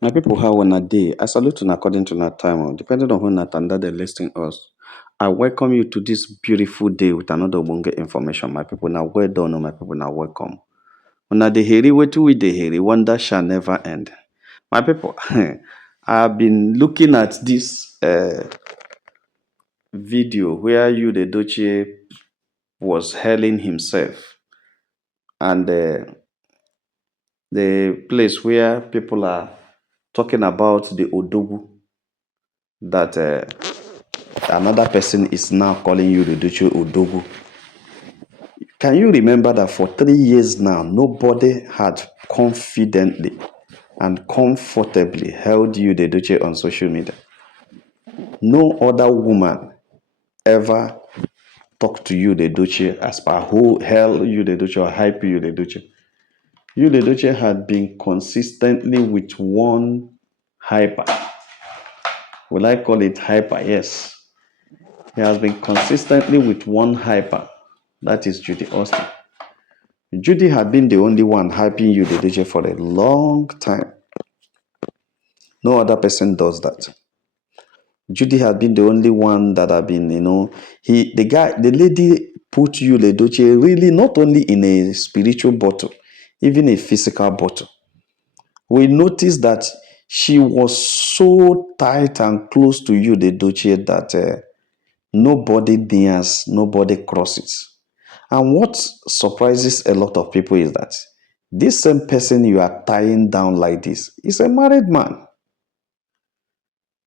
My people, how on a day? I salute you according to that time, depending on who not under the listing us. I welcome you to this beautiful day with another bunge information. My people, now well done, my people, now welcome. Una the heri wetu with the heri, wonder shall never end. My people, I've been looking at this video where you the Edochie was hailing himself, and the place where people are talking about the Odogu that another person is now calling you the Edochie Odogu. Can you remember that for 3 years now, nobody had confidently and comfortably held you the Edochie on social media? No other woman ever talked to you the Edochie as per who held you the Edochie or hype you the Edochie. You the Edochie had been consistently with one hyper. Will I call it hyper? Yes. He has been consistently with one hyper. That is Judy Austin. Judy had been the only one hyping you the DJ for a long time. No other person does that. Judy had been the only one that had been, the lady put you the Edochie really not only in a spiritual bottle, even a physical bottle. We noticed that she was so tight and close to you the Edochie that nobody dares, nobody crosses. And what surprises a lot of people is that this same person you are tying down like this is a married man.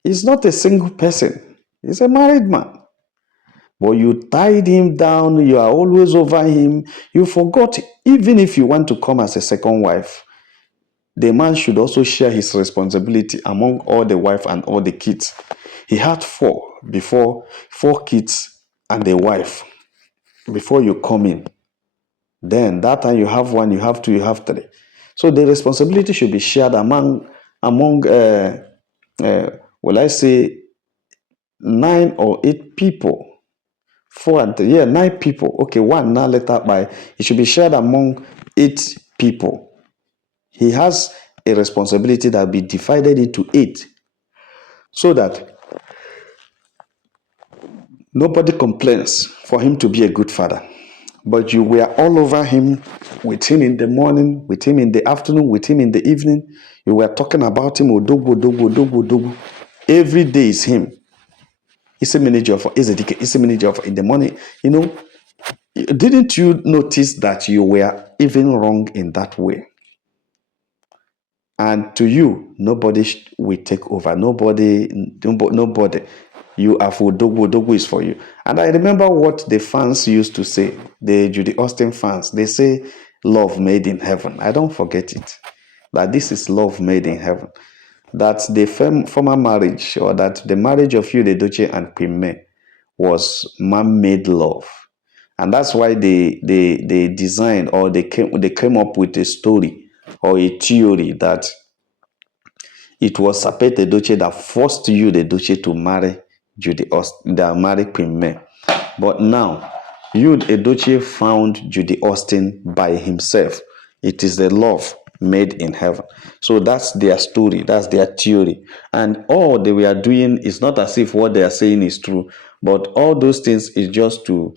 He's not a single person. He's a married man. But you tied him down, you are always over him. You forgot, even if you want to come as a second wife, the man should also share his responsibility among all the wife and all the kids. He had four kids and a wife before you come in. Then that time you have one, you have two, you have three. So the responsibility should be shared among will I say 9 or 8 people. 4 and 3, yeah, 9 people. Okay, one now later by it should be shared among 8 people. He has a responsibility that will be divided into 8 so that nobody complains for him to be a good father. But you were all over him, with him in the morning, with him in the afternoon, with him in the evening. You were talking about him, Odogu, Odogu, Odogu, Odogu. Every day is him. He's a manager for Ezekiel, he's a manager for in the morning. Didn't you notice that you were even wrong in that way? And to you, nobody will take over. Nobody. You are for Odogu, Odogu is for you. And I remember what the fans used to say, the Judy Austin fans. They say, love made in heaven. I don't forget it. That this is love made in heaven. That the former marriage, or that the marriage of you, the Edochie and Crîêd, was man-made love. And that's why they designed, or they came up with a story or a theory that it was Sapet Edochie that forced you, the Edochie, to marry Judy Austin, that marry Crîêd. But now, you, Edochie, found Judy Austin by himself. It is the love made in heaven. So that's their story, that's their theory. And all they were doing is not as if what they are saying is true, but all those things is just to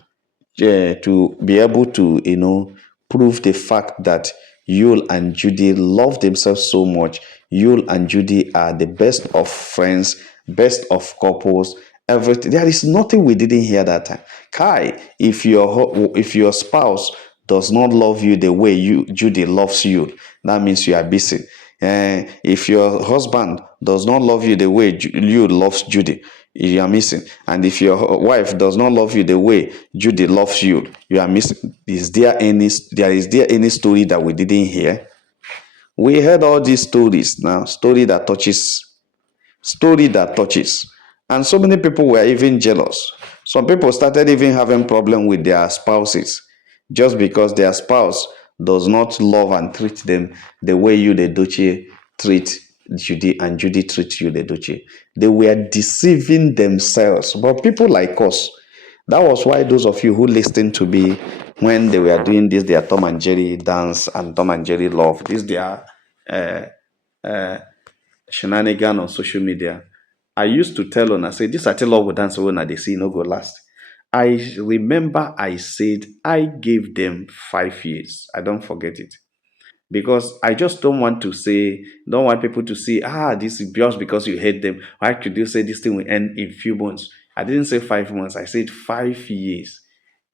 be able to, prove the fact that Yul and Judy love themselves so much. Yul and Judy are the best of friends, best of couples, everything. There is nothing we didn't hear that time. Kai, if your spouse does not love you the way Judy loves you, that means you are busy. If your husband does not love you the way you loves Judy, you are missing. And if your wife does not love you the way Judy loves you, you are missing. Is there any story that we didn't hear? We heard all these stories now. Story that touches. And so many people were even jealous. Some people started even having problem with their spouses just because their spouse does not love and treat them the way you, the Edochie, treat Judy and Judy treat you, the Edochie. They were deceiving themselves. But people like us, that was why those of you who listened to me when they were doing this, their Tom and Jerry dance and Tom and Jerry love, this their shenanigan on social media. I used to tell on, I say, this I tell all go dance when they see no go last. I remember I said I gave them 5 years. I don't forget it. Because I just don't want to say, don't want people to say, this is just because you hate them. Why could you say this thing will end in few months? I didn't say 5 months, I said 5 years.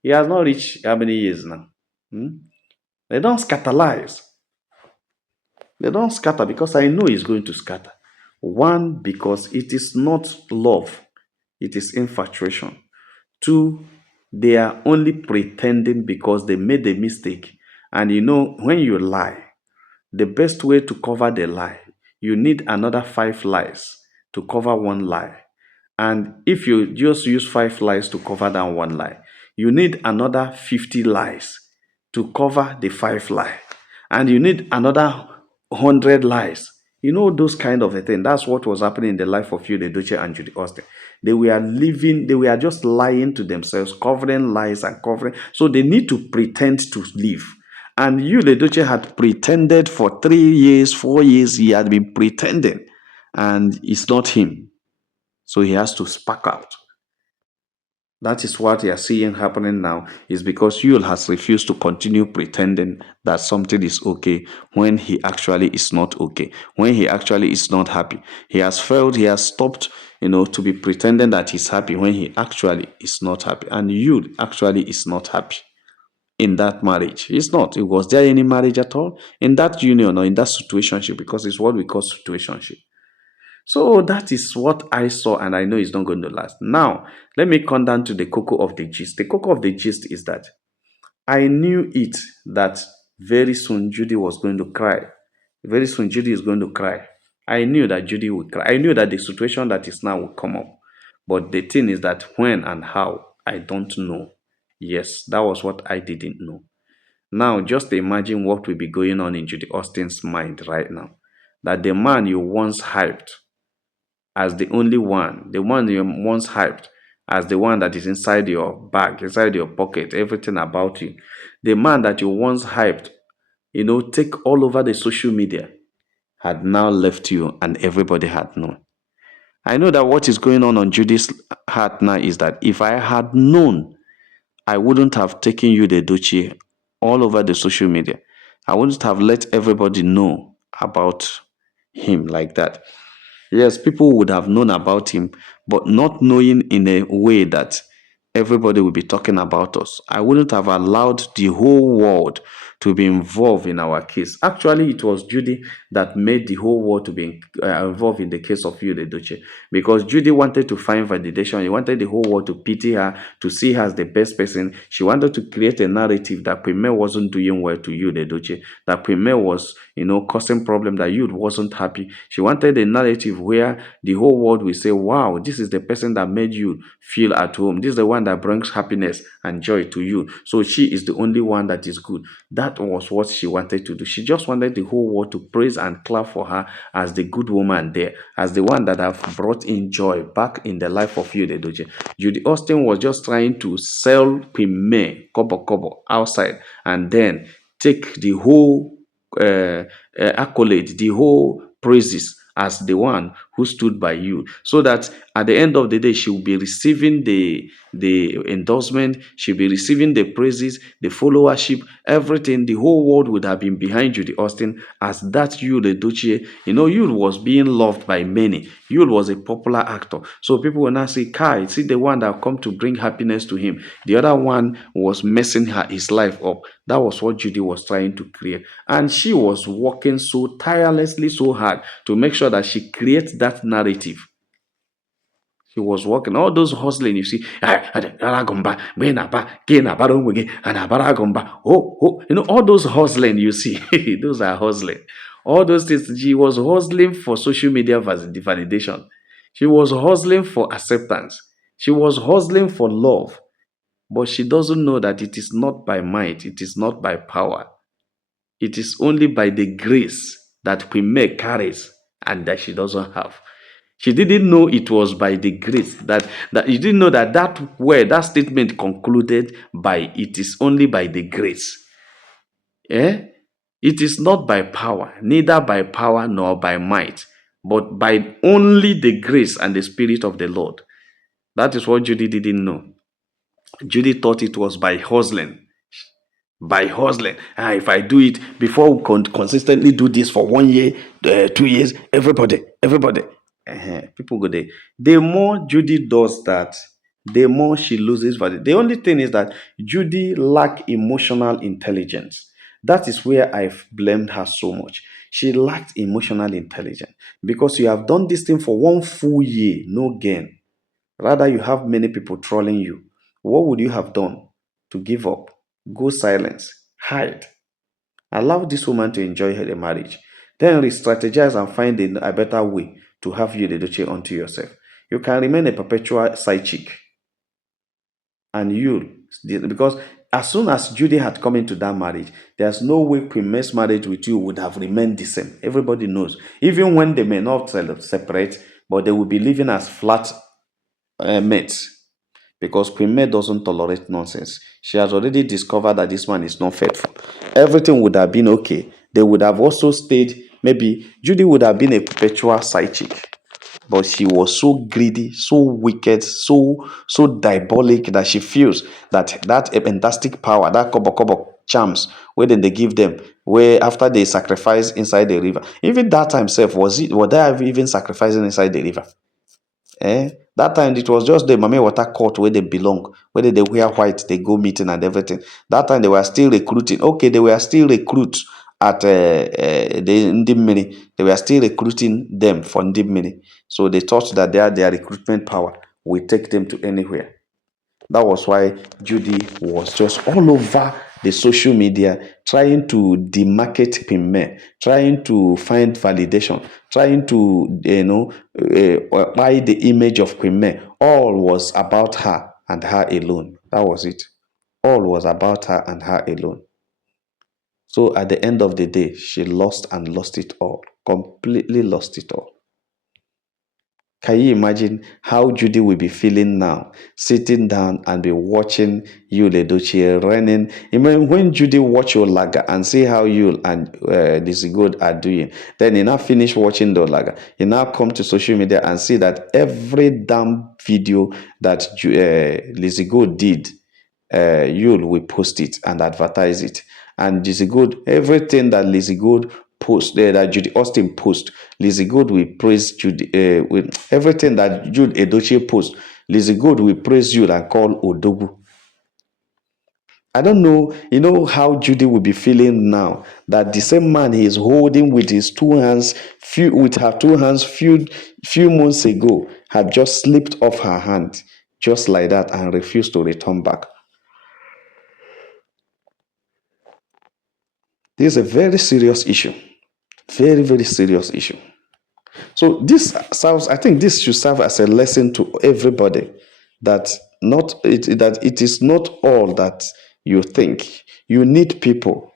He has not reached how many years now? Hmm? They don't scatterize. They don't scatter because I know it's going to scatter. One, because it is not love, it is infatuation. Two, they are only pretending because they made a mistake. And when you lie, the best way to cover the lie, you need another five lies to cover one lie. And if you just use five lies to cover that one lie, you need another 50 lies to cover the five lie. And you need another 100 lies. Those kind of a thing. That's what was happening in the life of Edochie and Judy Austin. They were living, they were just lying to themselves, covering lies and covering. So they need to pretend to live. And Edochie had pretended for 3 years, 4 years. He had been pretending. And it's not him. So he has to spark out. That is what you are seeing happening now, is because Yul has refused to continue pretending that something is okay when he actually is not okay, when he actually is not happy. He has failed, he has stopped, to be pretending that he's happy when he actually is not happy. And Yul actually is not happy in that marriage. It's not. Was there any marriage at all? In that union or in that situationship, because it's what we call situationship. So that is what I saw, and I know it's not going to last. Now, let me come down to the cocoa of the gist. The cocoa of the gist is that I knew it that very soon Judy was going to cry. Very soon Judy is going to cry. I knew that Judy would cry. I knew that the situation that is now will come up. But the thing is that when and how, I don't know. Yes, that was what I didn't know. Now, just imagine what will be going on in Judy Austin's mind right now. That the man you once hyped as the one you once hyped as the one that is inside your bag, inside your pocket, everything about you, the man that you once hyped, take all over the social media, had now left you and everybody had known. I know that what is going on Judy's heart now is that if I had known, I wouldn't have taken you the Edochie all over the social media. I wouldn't have let everybody know about him like that. Yes, people would have known about him, but not knowing in a way that everybody will be talking about us. I wouldn't have allowed the whole world to be involved in our case. Actually, it was Judy that made the whole world to be involved in the case of Edochie, because Judy wanted to find validation. He wanted the whole world to pity her, to see her as the best person. She wanted to create a narrative that Premier wasn't doing well to Edochie, that Premier was, causing problem, that Youth wasn't happy. She wanted a narrative where the whole world will say, wow, this is the person that made you feel at home. This is the one that brings happiness and joy to you. So she is the only one that is good. That was what she wanted to do. She just wanted the whole world to praise and clap for her as the good woman there, as the one that have brought in joy back in the life of Edochie. Judy Austin was just trying to sell Premier kobo outside, and then take the whole accolade, the whole praises as the one who stood by you, so that at the end of the day she will be receiving the endorsement, she'll be receiving the praises, the followership, everything. The whole world would have been behind Judy Austin as that Yul Edochie. Yul was being loved by many. Yul was a popular actor, so people will now say, Kai, see the one that come to bring happiness to him, the other one was messing his life up. That was what Judy was trying to create. And she was working so tirelessly, so hard to make sure that she creates that narrative. She was working. All those hustling, you see, all those hustling, you see, those are hustling. All those things, she was hustling for social media validation. She was hustling for acceptance. She was hustling for love. But she doesn't know that it is not by might, it is not by power. It is only by the grace that Premier carries and that she doesn't have. She didn't know it was by the grace that you didn't know that word, that statement concluded by it is only by the grace. Eh? It is not by power, neither by power nor by might, but by only the grace and the Spirit of the Lord. That is what Judy didn't know. Judy thought it was by hustling. By hustling. If I do it before we consistently do this for 1 year, 2 years, everybody. People go there. The more Judy does that, the more she loses value. The only thing is that Judy lacked emotional intelligence. That is where I've blamed her so much. She lacked emotional intelligence because you have done this thing for 1 full year, no gain. Rather, you have many people trolling you. What would you have done to give up? Go silence, hide, allow this woman to enjoy her marriage. Then re-strategize and find a better way to have you, the Edochie, unto yourself. You can remain a perpetual side chick. And you, because as soon as Judy had come into that marriage, there's no way Queen May's marriage with you would have remained the same. Everybody knows. Even when they may not separate, but they will be living as flat mates. Because Queen May doesn't tolerate nonsense. She has already discovered that this man is not faithful. Everything would have been okay. They would have also stayed. Maybe Judy would have been a perpetual side chick. But she was so greedy, so wicked, so diabolic that she feels that fantastic power, that kobo charms, where then they give them, where after they sacrifice inside the river. Even that time self, were they even sacrificing inside the river? That time it was just the Mame Water court where they belong, where they wear white, they go meeting and everything. That time they were still recruiting. Okay, they were still recruits at the Ndimini. They were still recruiting them for Ndimini. So they thought that their recruitment power will take them to anywhere. That was why Judy was just all over the social media trying to demarket Pime, trying to find validation, trying to, buy the image of Pime. All was about her and her alone. That was it. All was about her and her alone. So at the end of the day, she lost and lost it all. Completely lost it all. Can you imagine how Judy will be feeling now, sitting down and be watching you, Edochie, running? When Judy watch your laga and see how you and Lizzygold are doing, then you now finish watching the laga. You now come to social media and see that every damn video that Lizzygold did, you will post it and advertise it. And Lizzygold, everything that Lizzygold post that Judy Austin post, Lizzygold will praise Judy. With everything that Jude Edochie post, Lizzygold will praise you and call Odogu. I don't know, how Judy will be feeling now that the same man he is holding with his two hands, with her two hands, few months ago, had just slipped off her hand, just like that, and refused to return back. This is a very serious issue. Very, very serious issue. So I think this should serve as a lesson to everybody that that it is not all that you think. You need people.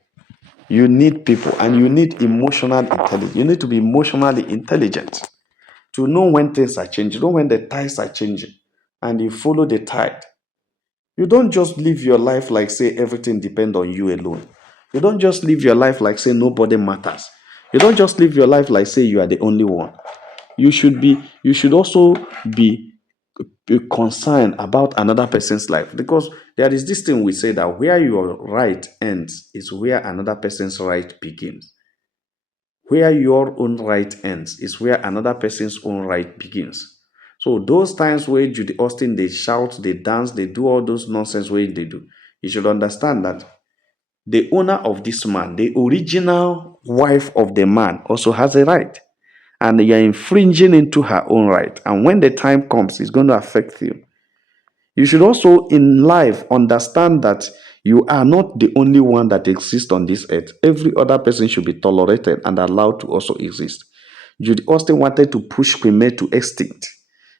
You need people and you need emotional intelligence. You need to be emotionally intelligent to know when things are changing, know when the tides are changing, and you follow the tide. You don't just live your life like say everything depends on you alone. You don't just live your life like say nobody matters. You don't just live your life like say you are the only one. You should also be concerned about another person's life, because there is this thing we say that where your right ends is where another person's right begins. Where your own right ends is where another person's own right begins. So those times where Judy Austin, they shout, they dance, they do all those nonsense where they do, you should understand that the owner of this man, the original wife of the man, also has a right. And you're infringing into her own right. And when the time comes, it's going to affect you. You should also, in life, understand that you are not the only one that exists on this earth. Every other person should be tolerated and allowed to also exist. Judy Austin wanted to push Queen May to extinct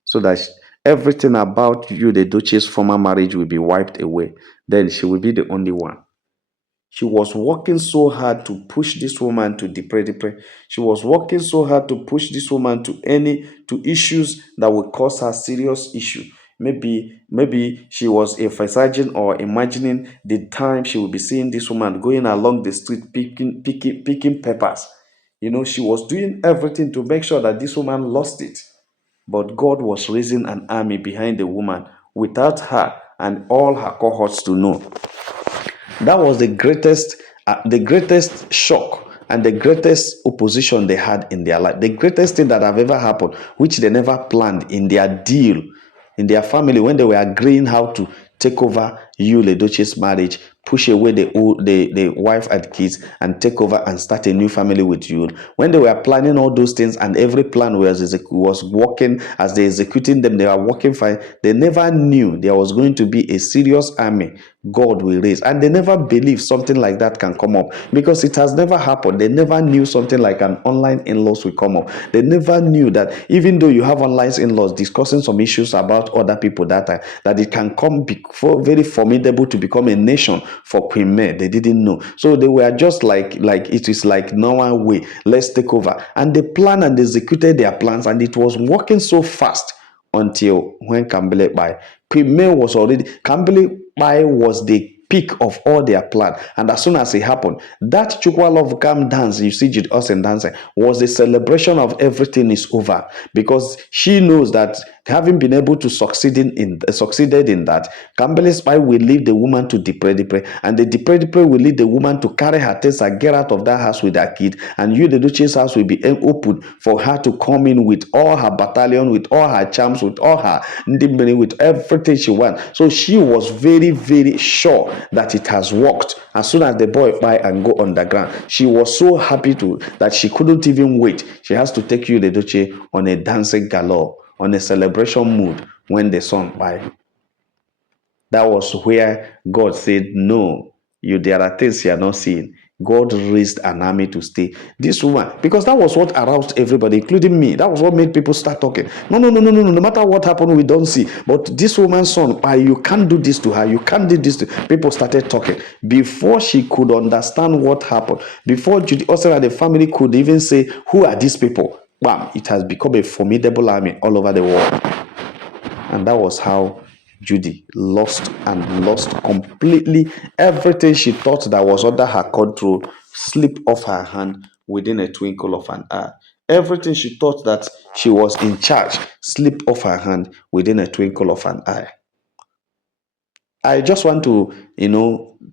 so that everything about you, the Duchess' former marriage, will be wiped away. Then she will be the only one. She was working so hard to push this woman to depression. She was working so hard to push this woman to issues that would cause her serious issue. Maybe she was emphasizing or imagining the time she would be seeing this woman going along the street picking peppers. She was doing everything to make sure that this woman lost it. But God was raising an army behind the woman without her and all her cohorts to know. That was the greatest shock and the greatest opposition they had in their life. The greatest thing that have ever happened, which they never planned in their deal, in their family, when they were agreeing how to take over Edochie's marriage, push away the wife and kids, and take over and start a new family with Yul. When they were planning all those things and every plan was working as they executing them, they were working fine. They never knew there was going to be a serious army God will raise, and they never believed something like that can come up because it has never happened. They never knew something like an online in-laws will come up. They never knew that even though you have online in-laws discussing some issues about other people that time, that it can come very formidable to become a nation for Queen May. They didn't know, so they were just like it is like normal way. Let's take over, and they planned and executed their plans, and it was working so fast until when Kambele by Queen May was already Kambele by was the peak of all their plan. And as soon as it happened, that Chukwa Love Cam dance you see Judy Austin dancing was the celebration of everything is over, because she knows that having been able to succeeded in that, Kambele spy will leave the woman to depre, and the depre will lead the woman to carry her things and get out of that house with her kid, and the Duchess house will be open for her to come in with all her battalion, with all her charms, with all her with everything she wants. So she was very, very sure that it has worked. As soon as the boy buy and go underground, she was so happy that she couldn't even wait. She has to take you the Edochie on a dancing galore, on a celebration mood when the son buy. That was where God said, no, there are things you are not seeing. God raised an army to stay. This woman, because that was what aroused everybody, including me. That was what made people start talking. No. No matter what happened, we don't see. But this woman's son, you can't do this to her. You can't do this to her. People started talking. Before she could understand what happened, before Judy Austin and the family could even say, who are these people? Bam, it has become a formidable army all over the world. And that was how Judy lost completely. Everything she thought that was under her control slipped off her hand within a twinkle of an eye. Everything she thought that she was in charge slipped off her hand within a twinkle of an eye. I just want to,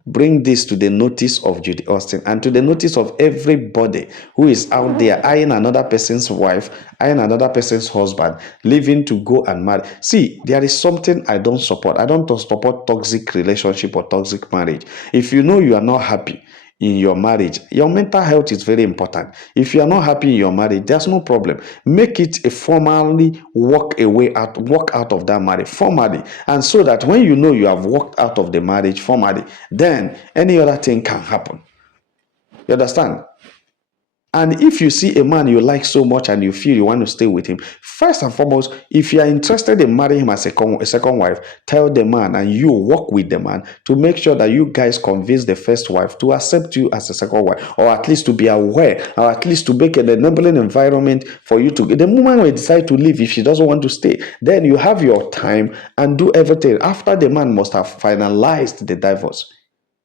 bring this to the notice of Judy Austin and to the notice of everybody who is out there eyeing another person's wife, eyeing another person's husband, leaving to go and marry. See, there is something I don't support. I don't support toxic relationship or toxic marriage. If you know you are not happy in your marriage, your mental health is very important. If you are not happy in your marriage, there's no problem. Make it a formally walk out of that marriage formally, and so that when you know you have walked out of the marriage formally, then any other thing can happen. You understand? And if you see a man you like so much and you feel you want to stay with him, first and foremost, if you are interested in marrying him as a second wife, tell the man and you work with the man to make sure that you guys convince the first wife to accept you as a second wife, or at least to be aware, or at least to make an enabling environment for you to. The moment we decide to leave, if she doesn't want to stay, then you have your time and do everything. After the man must have finalized the divorce.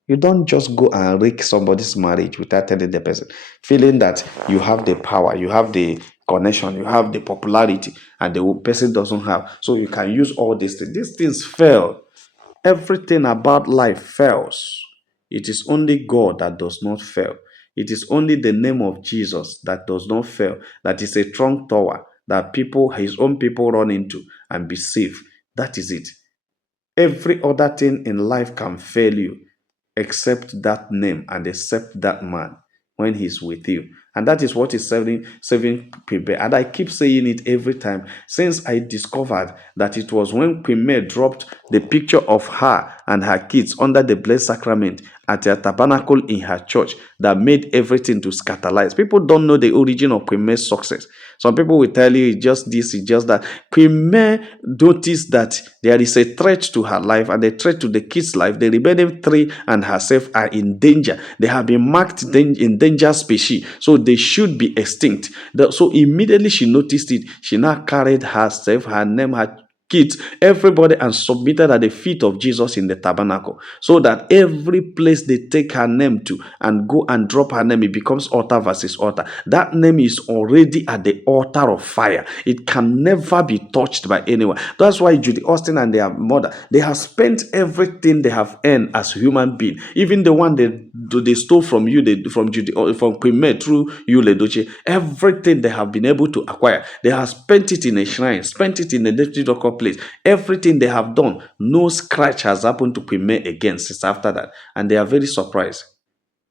You don't just go and wreck somebody's marriage without telling the person, feeling that you have the power, you have the connection, you have the popularity, and the person doesn't have. So you can use all these things. These things fail. Everything about life fails. It is only God that does not fail. It is only the name of Jesus that does not fail. That is a strong tower that his own people run into and be safe. That is it. Every other thing in life can fail you, accept that name and accept that man when he's with you. And that is what is saving Queen May. And I keep saying it every time since I discovered that it was when Queen May dropped the picture of her and her kids under the blessed sacrament at a tabernacle in her church that made everything to scatterize. People don't know the origin of Queen May's success. Some people will tell you it's just this, it's just that. Queen May noticed that there is a threat to her life and a threat to the kids' life. The remaining three and herself are in danger. They have been marked in danger species, so they should be extinct. So immediately she noticed it, she now carried herself, her name, her kit everybody and submitted at the feet of Jesus in the tabernacle, so that every place they take her name to and go and drop her name, it becomes altar versus altar. That name is already at the altar of fire. It can never be touched by anyone. That's why Judy Austin and their mother, they have spent everything they have earned as human being, even the one they stole from you, from Crîêd through you, Edochie. Everything they have been able to acquire, they have spent it in a shrine, spent it in a native place. Everything they have done, no scratch has happened to Crîêd again since after that, and they are very surprised.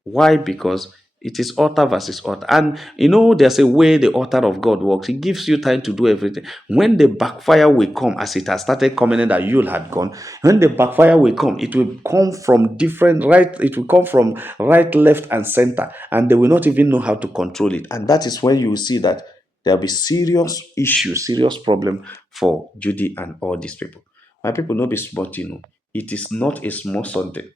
Why? Because it is altar versus altar. And there's a way the altar of God works. It gives you time to do everything. When the backfire will come, as it has started coming in that Yule had gone, when the backfire will come, it will come from it will come from right, left, and center. And they will not even know how to control it. And that is when you will see that there'll be serious issues, serious problem for Judy and all these people. My people, not be smart, It is not a small something.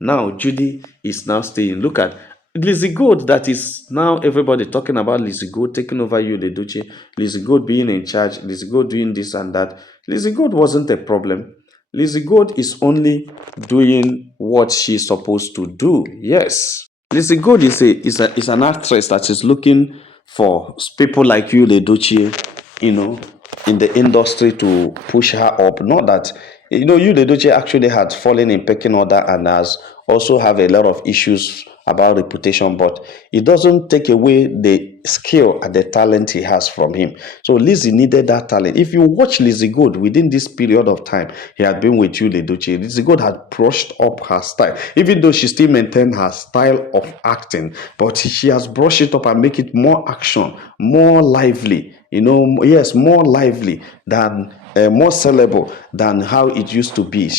Now Judy is now staying. Look at Lizzy Gold, that is now everybody talking about Lizzy Gold taking over you, Edochie. Lizzy Gold being in charge, Lizzy Gold doing this and that. Lizzy Gold wasn't a problem. Lizzy Gold is only doing what she's supposed to do. Yes. Lizzy Gold is an actress that is looking for people like you, Edochie, in the industry to push her up. Not that you, Edochie actually had fallen in pecking order and has also have a lot of issues about reputation, but it doesn't take away the skill and the talent he has from him. So Lizzy needed that talent. If you watch Lizzy Gold within this period of time he had been with you, Edochie, Lizzy Gold had brushed up her style, even though she still maintained her style of acting, but she has brushed it up and make it more action, more lively. Yes, more lively than more sellable than how it used to be.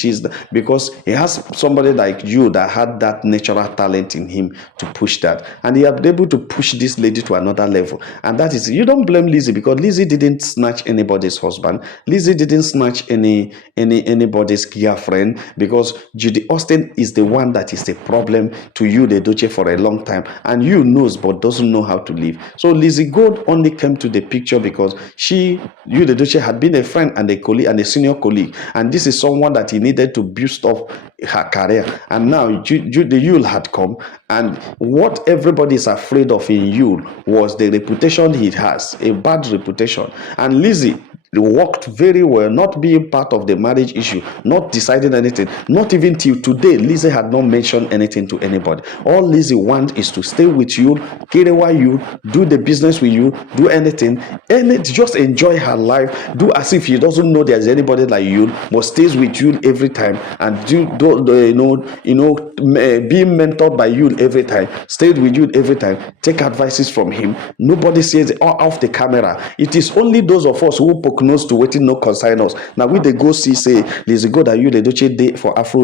Because he has somebody like you that had that natural talent in him to push that, and he had been able to push this lady to another level. And that is, you don't blame Lizzy, because Lizzy didn't snatch anybody's husband. Lizzy didn't snatch anybody's girlfriend, because Judy Austin is the one that is the problem to you, the Edochie, for a long time, and you knows but doesn't know how to live. So Lizzy Gold only came to the picture because you, the Edochie, had been a friend and a colleague and a senior colleague, and this is someone that he needed to boost up her career. And now the Yule had come, and what everybody is afraid of in Yule was the reputation he has, a bad reputation. And Lizzy worked very well, not being part of the marriage issue, not deciding anything. Not even till today, Lizzy had not mentioned anything to anybody. All Lizzy wants is to stay with you, care you, do the business with you, do anything, and just enjoy her life. Do as if she doesn't know there's anybody like you, but stays with you every time, and being mentored by you every time, stayed with you every time, take advices from him. Nobody says off the camera. It is only those of us who poke nose to wetin no concern us. Now we dey go see say Lizzy Gold and you, the Edochie, dey for Afro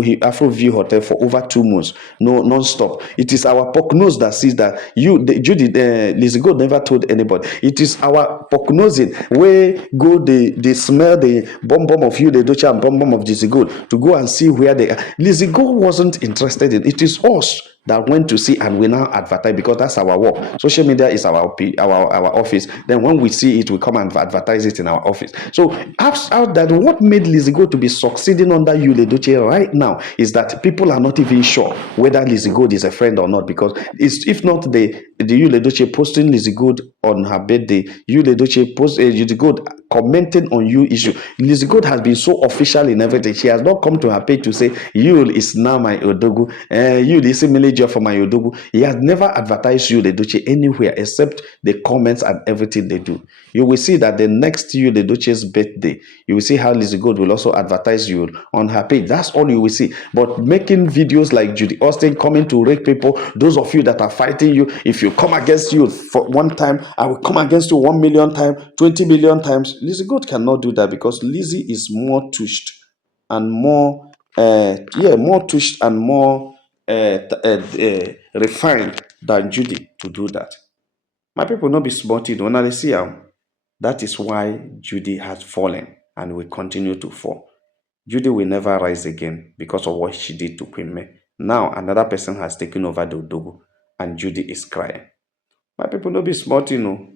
View Hotel for over 2 months, no non-stop. It is our poke nose that sees that Judy, Lizzy Gold never told anybody. It is our poke nosing where go they smell the bum of you, the Edochie, and bum of Lizzy Gold, to go and see where they are. Lizzy Gold wasn't interested in it. Is us that went to see, and we now advertise, because that's our work. Social media is our office. Then when we see it, we come and advertise it in our office. So out that, what made Lizzy Gold to be succeeding under you, Edochie, right now, is that people are not even sure whether Lizzy Gold is a friend or not, because if not the you, Edochie, posting Lizzy Gold on her birthday, you, Edochie, post Lizzy Gold commenting on you issue. Lizzy Gold has been so official in everything. She has not come to her page to say Yule is now my Odogu, Yule is a manager for my Odogu. He has never advertised Yule Edochie anywhere except the comments and everything they do. You will see that the next Yule Edochie's birthday, you will see how Lizzy Gold will also advertise Yule on her page. That's all you will see. But making videos like Judy Austin coming to rake people, those of you that are fighting you, if you come against you for one time, I will come against you 1 million times, 20 million times. Lizzy Gold cannot do that, because Lizzy is more touched and more more touched and more refined than Judy to do that. My people not be smarting when I see that is why Judy has fallen and will continue to fall. Judy will never rise again because of what she did to Crîêd. Now another person has taken over the Odogu, and Judy is crying. My people not be smarting, no.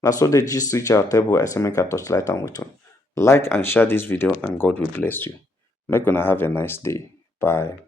Now so they just reach our table, I say make a touchlight and with one. Like and share this video and God will bless you. Make una have a nice day. Bye.